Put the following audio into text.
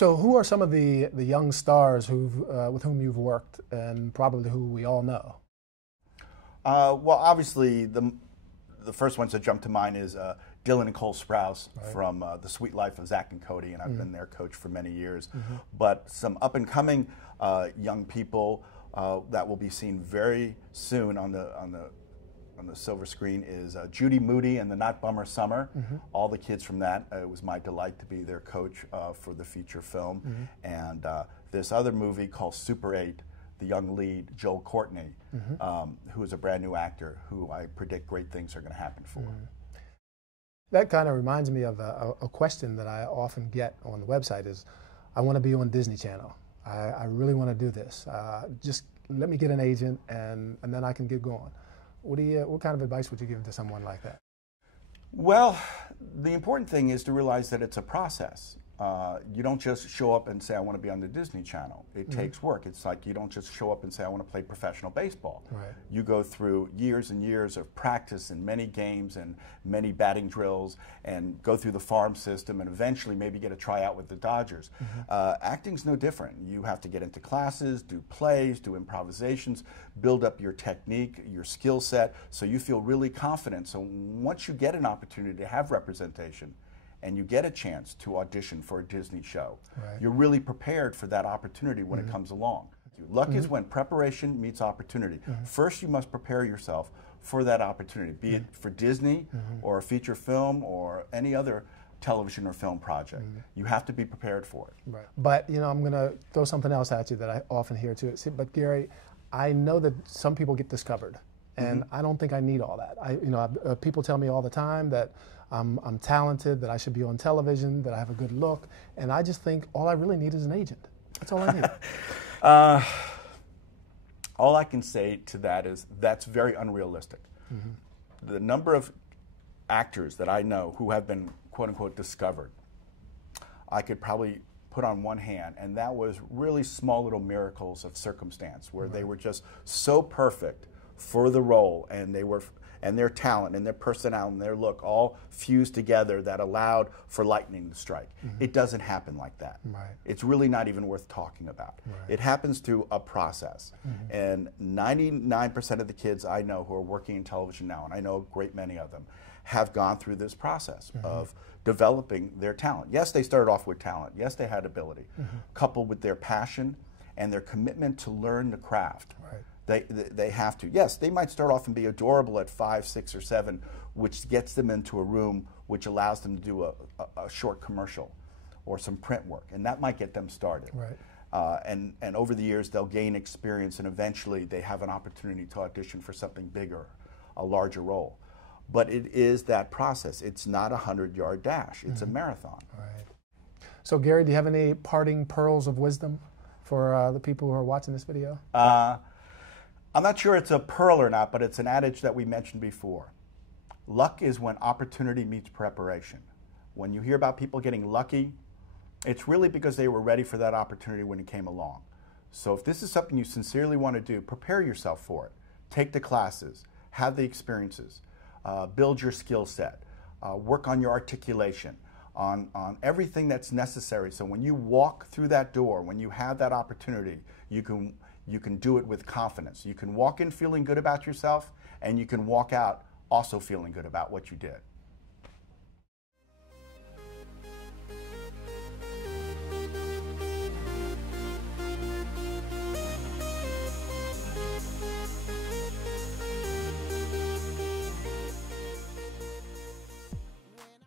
So who are some of the young stars with whom you've worked and probably who we all know? Well, obviously, the first ones that jump to mind is Dylan and Cole Sprouse from The Sweet Life of Zack and Cody, and I've been their coach for many years. But some up-and-coming young people that will be seen very soon on the silver screen is Judy Moody and the Not Bummer Summer. All the kids from that, it was my delight to be their coach for the feature film. And this other movie called Super 8, the young lead, Joel Courtney, who is a brand new actor who I predict great things are going to happen for. That kind of reminds me of a question that I often get on the website is, I want to be on Disney Channel. I really want to do this. Just let me get an agent and then I can get going. What kind of advice would you give to someone like that? Well, the important thing is to realize that it's a process. You don't just show up and say, I want to be on the Disney Channel. It takes work. It's like you don't just show up and say, I want to play professional baseball. You go through years and years of practice and many games and many batting drills and go through the farm system and eventually maybe get a tryout with the Dodgers. Acting's no different. You have to get into classes, do plays, do improvisations, build up your technique, your skill set, so you feel really confident. So once you get an opportunity to have representation, and you get a chance to audition for a Disney show, you're really prepared for that opportunity when it comes along. Luck is when preparation meets opportunity. First, you must prepare yourself for that opportunity, be it for Disney or a feature film or any other television or film project. You have to be prepared for it. But, you know, I'm going to throw something else at you that I often hear too. But Gary, I know that some people get discovered, and I don't think I need all that. People tell me all the time that I'm talented, that I should be on television, that I have a good look, and I just think all I really need is an agent. That's all I need. All I can say to that is that's very unrealistic. The number of actors that I know who have been quote-unquote discovered, I could probably put on one hand, and that was really small little miracles of circumstance where they were just so perfect for the role, and they were, and their talent and their personality and their look all fused together that allowed for lightning to strike. It doesn't happen like that. It's really not even worth talking about. It happens through a process. And 99% of the kids I know who are working in television now, and I know a great many of them, have gone through this process of developing their talent. Yes, they started off with talent. Yes, they had ability, coupled with their passion and their commitment to learn the craft. They have to. Yes, they might start off and be adorable at 5, 6, or 7, which gets them into a room which allows them to do a short commercial or some print work, and that might get them started. And over the years, they'll gain experience, and eventually they have an opportunity to audition for something bigger, a larger role. But it is that process. It's not a 100-yard dash. It's a marathon. So, Gary, do you have any parting pearls of wisdom for the people who are watching this video? I'm not sure it's a pearl or not, but it's an adage that we mentioned before. Luck is when opportunity meets preparation. When you hear about people getting lucky, it's really because they were ready for that opportunity when it came along. So if this is something you sincerely want to do, prepare yourself for it. Take the classes, have the experiences, build your skill set, work on your articulation, on everything that's necessary. So when you walk through that door, when you have that opportunity, you can do it with confidence. You can walk in feeling good about yourself, and you can walk out also feeling good about what you did.